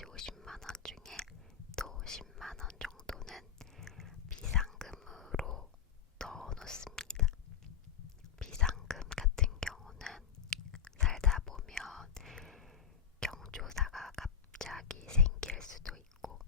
나머지 50만 원 중에 또 10만 원 정도는 비상금으로 넣어 놓습니다. 비상금 같은 경우는 살다 보면 경조사가 갑자기 생길 수도 있고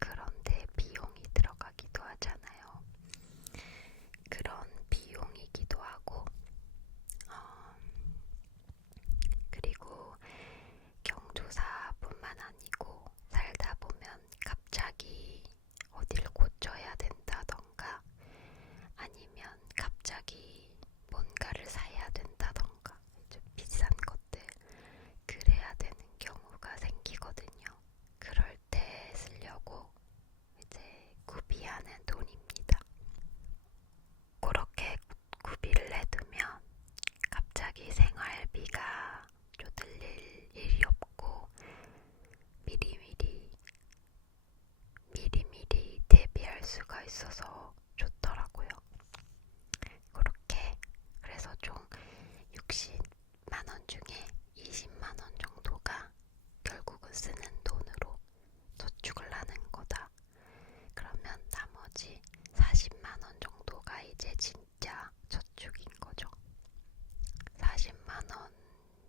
그런데 비용이 들어가기도 하잖아요. 그런 비용이기도 하고 그리고 경조사뿐만 아니고 살다 보면 갑자기 어딜 고쳐야 된다던가 아니면 갑자기 뭔가를 사야 된다던가 좀 비싼 것들 그래야 되는 경우가 생기거든요. 그럴 때 쓰려고 이제 구비하는 돈입니다. 그렇게 구비를 해두면 갑자기 생활비가 쪼들릴 일이 없고 미리미리 대비할 수가 있어서 좋더라고요. 그렇게 그래서 총 60만 원 중에 20만 원 정도가 결국은 쓰는 돈으로 저축을 하는 거다. 그러면 나머지 40만 원 정도가 이제 진짜 저축인 거죠. 40만 원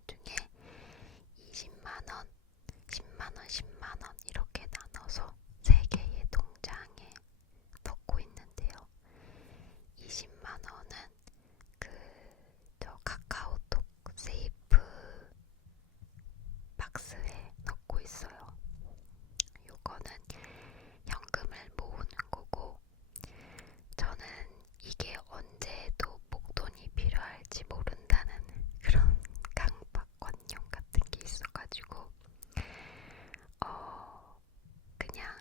중에 20만 원, 10만 원, 10만 원 이렇게 나눠서 3개의 통장에 넣고 있는데요. 20만 원은 저 카카오톡 세이프 박스에 넣고 있어요. 요거는 현금을 모으는 거고 저는 이게 언제 또 목돈이 필요할지 모른다는 그런 강박관념 같은 게 있어가지고 그냥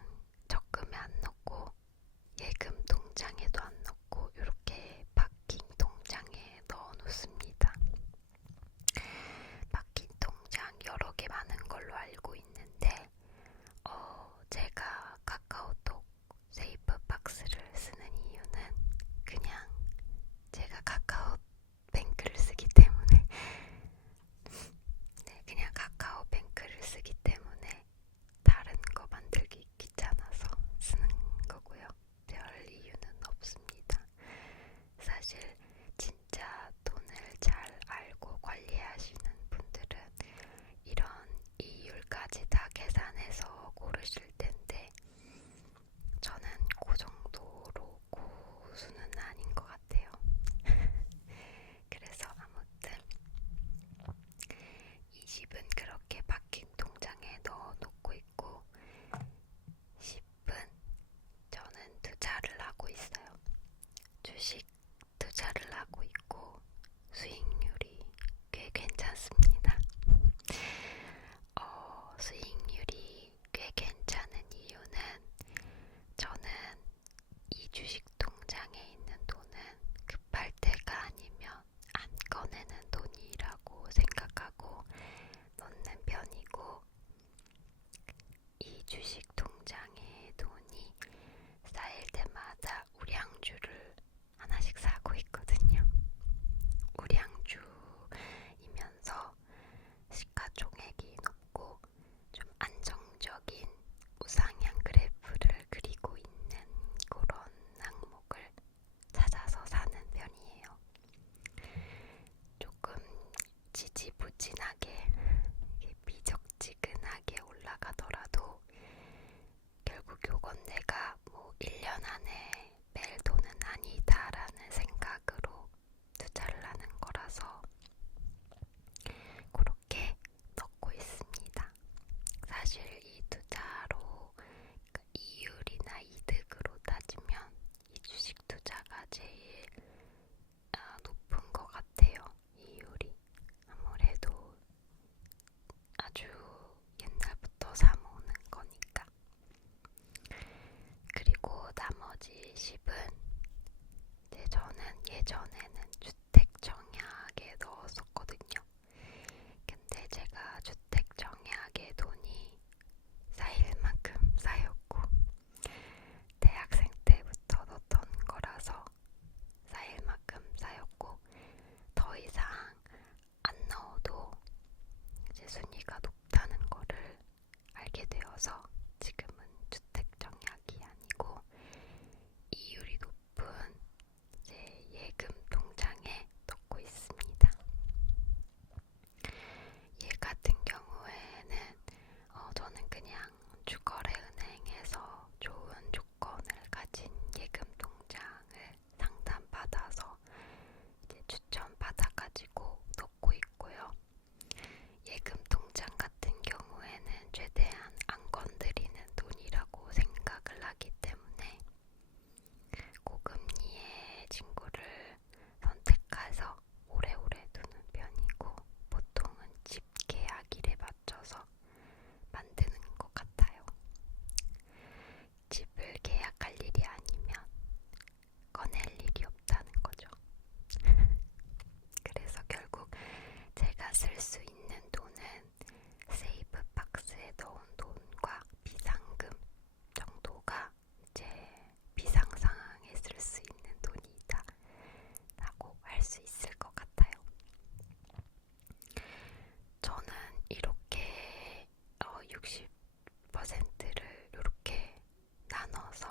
60%를 이렇게 나눠서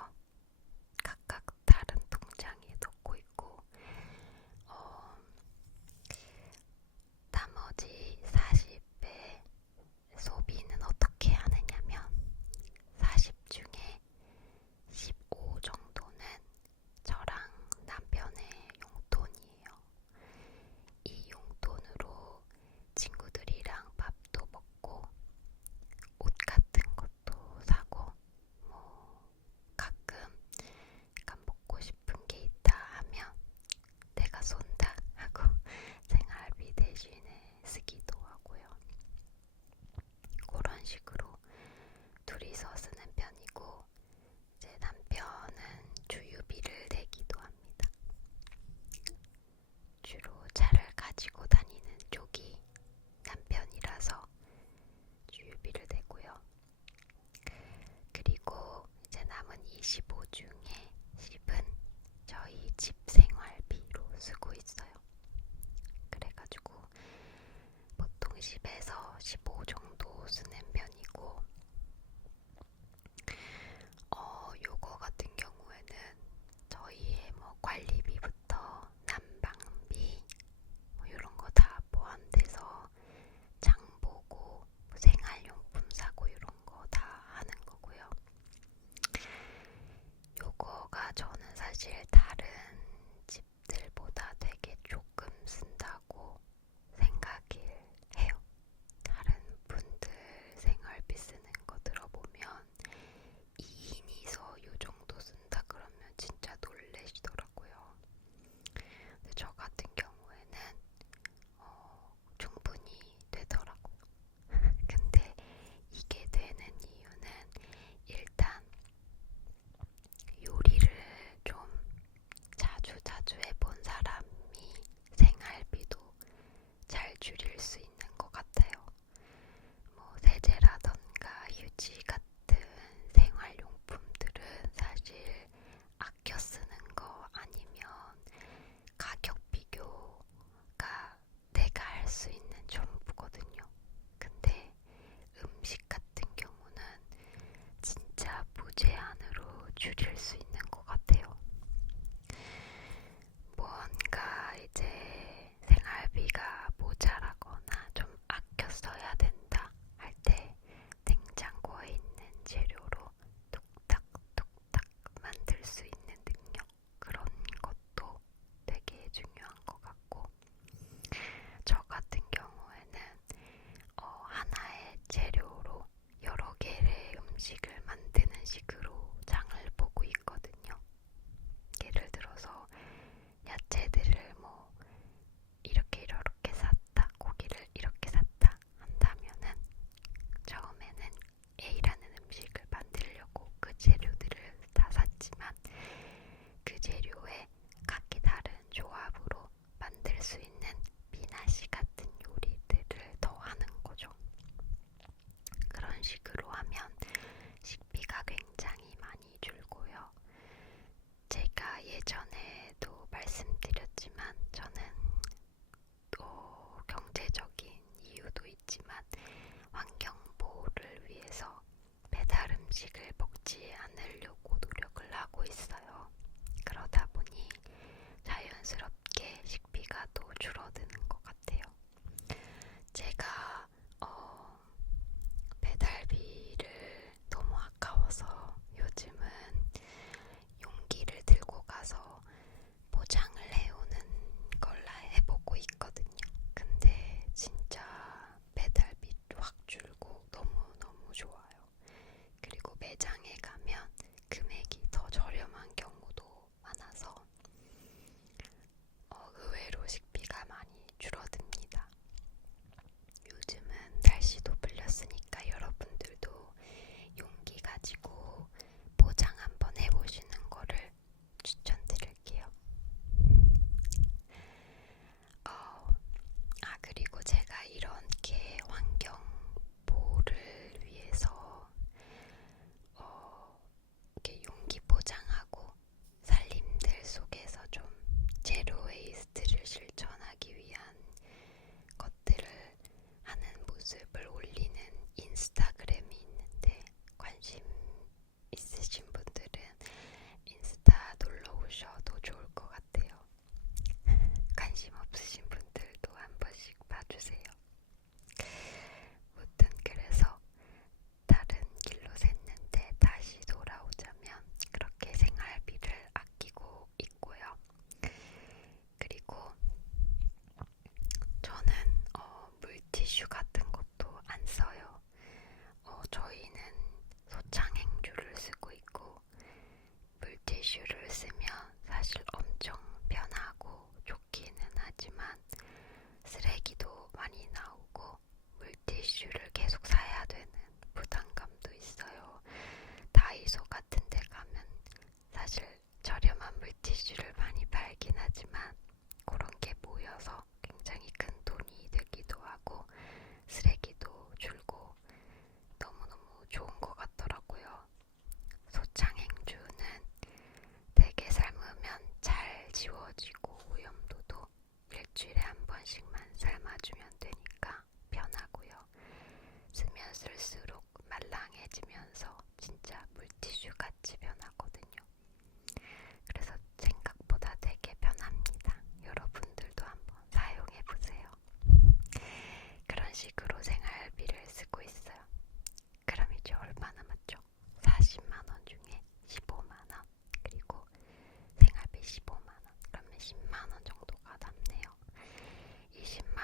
각각 다른 통장에 넣고 있고, 나머지 40배 소비는 어떻게 하느냐면, 40 중에 15 정도는 저랑 남편의 용돈이에요. 이 용돈으로 친구들이랑 밥도 먹고 옷 같은 것도 사고, 뭐 가끔 약간 먹고 싶은 게 있다 하면 내가 쏜다 하고 생활비 대신에 쓰기도 하고요. 그런 식으로 둘이서 쓰는 편이고, 제 남편은 주유비를 내기도 합니다. 주로 차를 가지고 다니는 쪽이 남편이라서 주유비를 내고요. 그리고 이제 남은 25 중에 10은 저희 집 생활비로 쓰고 있어요. 그래가지고 보통 10에서 15 정도 쓰는 편이고, 요거 같은 경우에는 저희의 뭐 관리비부터 난방비 뭐 이런 거 다 포함돼서 장 보고 생활용품 사고 이런 거 다 하는 거고요. 요거가 저는 사실 다른 집들보다 되게 조금 쓴다고 생각을 해요. 다른 분들 생활비 쓰는 거 들어보면 2인이서 요 정도 쓴다 그러면 진짜 놀라시더라고요. 근데 저 같은 경우에는 충분히 되더라고요. 근데 이게 되는 이유는 일단 요리를 좀 자주 해본 사람이 생활비도 잘 줄일 수 있는 것 같아요. 뭐 세제라던가 휴지 같은 생활용품들은 사실 아껴 쓰는 거 아니면 가격 비교가 내가 할 수 있는 전부거든요. 근데 음식 같은 경우는 진짜 무제한으로 줄일 수 있는 것 같아요. 뭔가 이제 생활비가 모자라거나 좀 아껴 써야 된다 할 때 냉장고에 있는 재료로 뚝딱뚝딱 만들 수 있는 능력, 그런 것도 되게 중요한 것 같고, 저 같은 경우에는 하나의 재료로 여러 개의 음식을 만드는 식으로 장을 보고 있거든요. 예를 들어서 야채들을 뭐 이렇게 샀다, 고기를 이렇게 샀다 한다면은 처음에는 A라는 음식을 만들려고 그 재료들을 다 샀지만 그 재료에 각기 다른 조합으로 만들 수 있는 B나 C 같은 요리들을 더 하는 거죠. 그런 식으로 하면 식비가 굉장히 많이 줄고요. 제가 예전에도 말씀드렸지만 저는 또 경제적인 이유도 있지만 환경 보호를 위해서 배달 음식을 먹지 않으려고 노력을 하고 있어요. 그러다 보니 자연스럽게 식비가 또 줄어드는 것 같아요. 제가 배달비를 너무 아까워서 요즘은 용기를 들고 가서 포장을 해오는 걸 해보고 있거든요. 근데 진짜 배달비 확 줄고 너무너무 좋아요. 그리고 매장에 가면 금액이 더 저렴한 경우도 많아서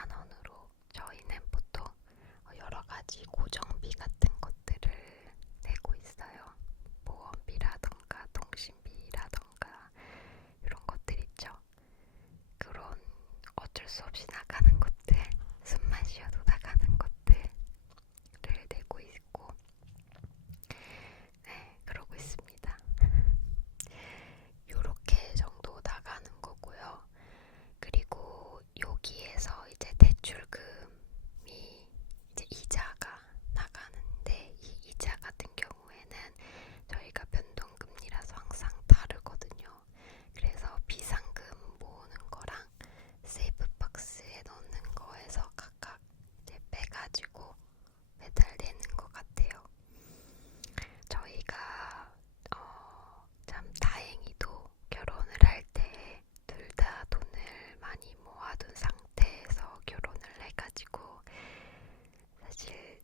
10만 원으로 저희는 보통 여러 가지 고정비 같은 것들을 내고 있어요. 보험비라던가 통신비라던가 이런 것들 있죠. 그런 어쩔 수 없이 나가는 것들, 숨만 쉬어도 나가는 것들을 내고 있고, 네, 그러고 있습니다. 요렇게 정도 나가는 거고요. 그리고 여기에서 이제 대출금이 이제 이자가 나가는데, 이 이자 같은 경우에는 저희가 변동금리라서 항상 다르거든요. 그래서 비상금 모으는 거랑 세이브박스에 넣는 거에서 각각 이제 빼가지고 매달 내는 것 같아요. 저희가 참 다행히도 결혼을 할 때 둘 다 돈을 많이 모아둔 상태에서 결혼을 해가지고, 사실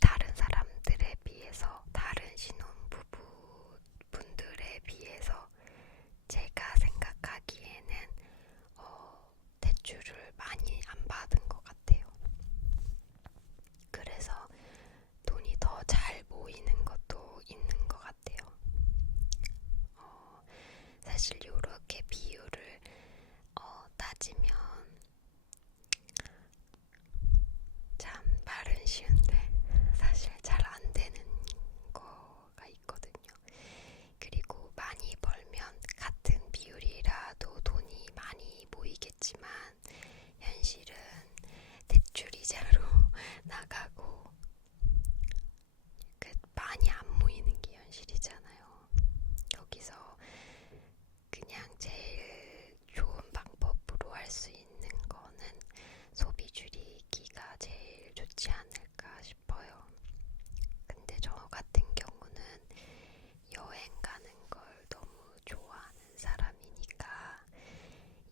다른 사람들에 비해서, 다른 신혼부부 분들에 비해서 제가 생각하기에는 대출을 많이 안 받은 것 같아요. 그래서 돈이 더 잘 모이는 것도 있는 것 같아요. 사실 이렇게 비율을 따지면 참 말은 쉬운데 사실 잘 안 되는 거가 있거든요. 그리고 많이 벌면 같은 비율이라도 돈이 많이 모이겠지만 현실은 대출이자로 나가고 많이 안 모이는 게 현실이잖아요. 여기서 그냥 제일 좋은 방법으로 할 수 있는 거는 소비 줄이기가 제일 좋지 않을까 싶어요. 근데 저 같은 경우는 여행 가는 걸 너무 좋아하는 사람이니까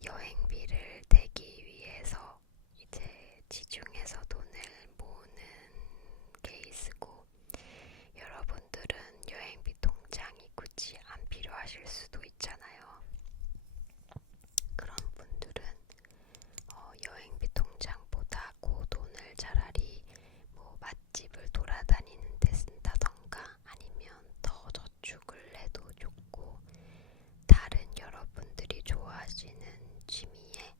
여행비를 대기 위해서 이제 지중해서 돈을 모으는 케이스고, 여러분들은 여행비 통장이 굳이 안 필요하실 수도 있잖아요. 그런 분들은 여행비 통장보다 그 돈을 차라리 뭐 맛집을 돌아다니는 데 쓴다던가 아니면 더 저축을 해도 좋고, 다른 여러분들이 좋아하시는 취미에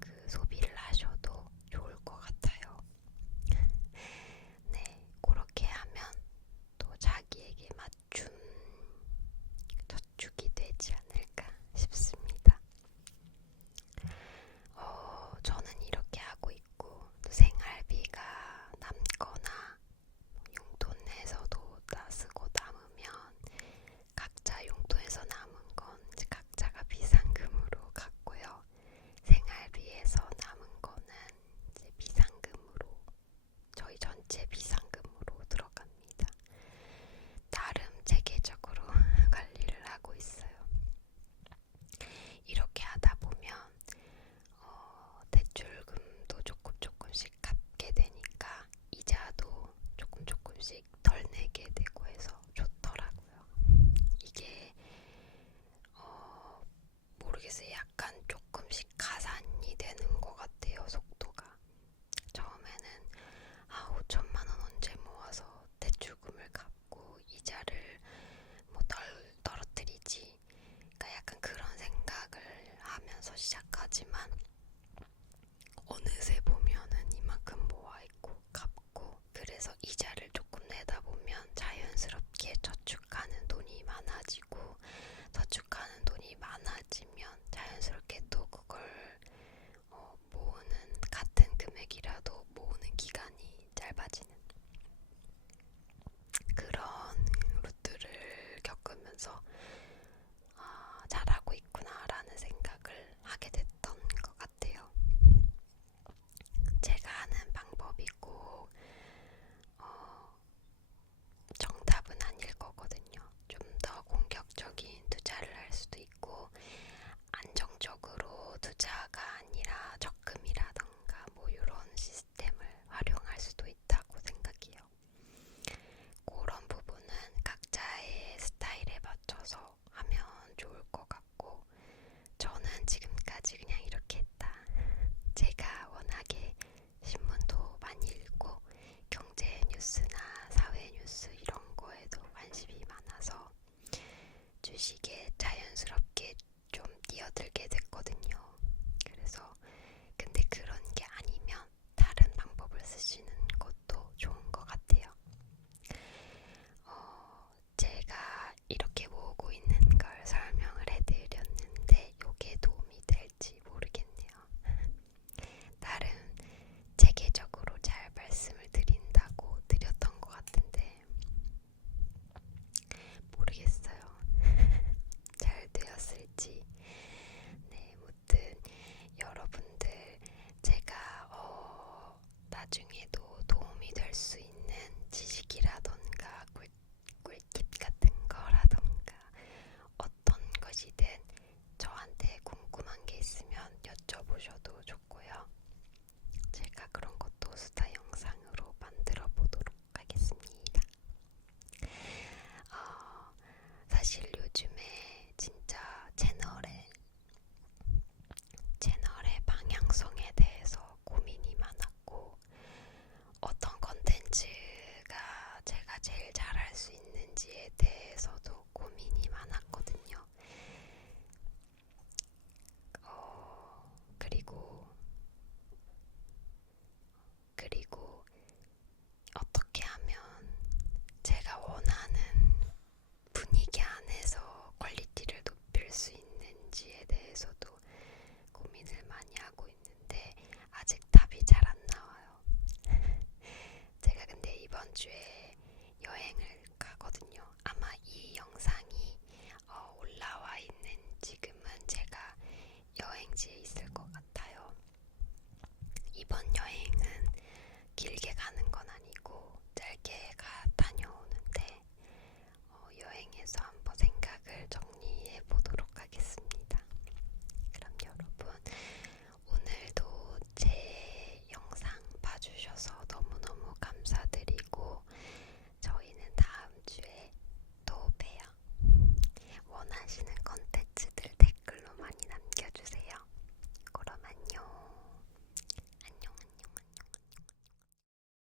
그 소비를 하셔도 좋을 것 같아요. 네, 그렇게 하면 또 자기에게 맞춘 저축이 되지 않을까 싶습니다. 저는 이렇게 하고 있고, 또 생활비가 남거나 용돈에서도 다 쓰고 남으면 각자 용돈에서 남은 건 이제 각자가 비상금으로 갖고요. 생활비에서 남은 거는 이제 비상금으로, 저희 전체 비상금으로 들어갑니다. 나름 체계적으로 관리를 하고 있어요. 이렇게 하다 보면 대출금도 조금씩 갚게 되니까 이자도 조금씩 덜 내게 되고 해서 좋더라고요. 이게 모르겠어요. 약간 조금씩 가산이 되는 것 같아요. 속도가. 처음에는 5천만 원 언제 모아서 대출금을 갚고 이자를 뭐 떨어뜨리지, 그러니까 약간 그런 생각을 하면서 시작하지만 어느새 보면은 이만큼 모아있고 갚고, 그래서 이자를 조금 내다 보면 자연스럽게 저축하는 돈이 많아지고, 저축하는 돈이 많아지면 자연스럽게 제일 잘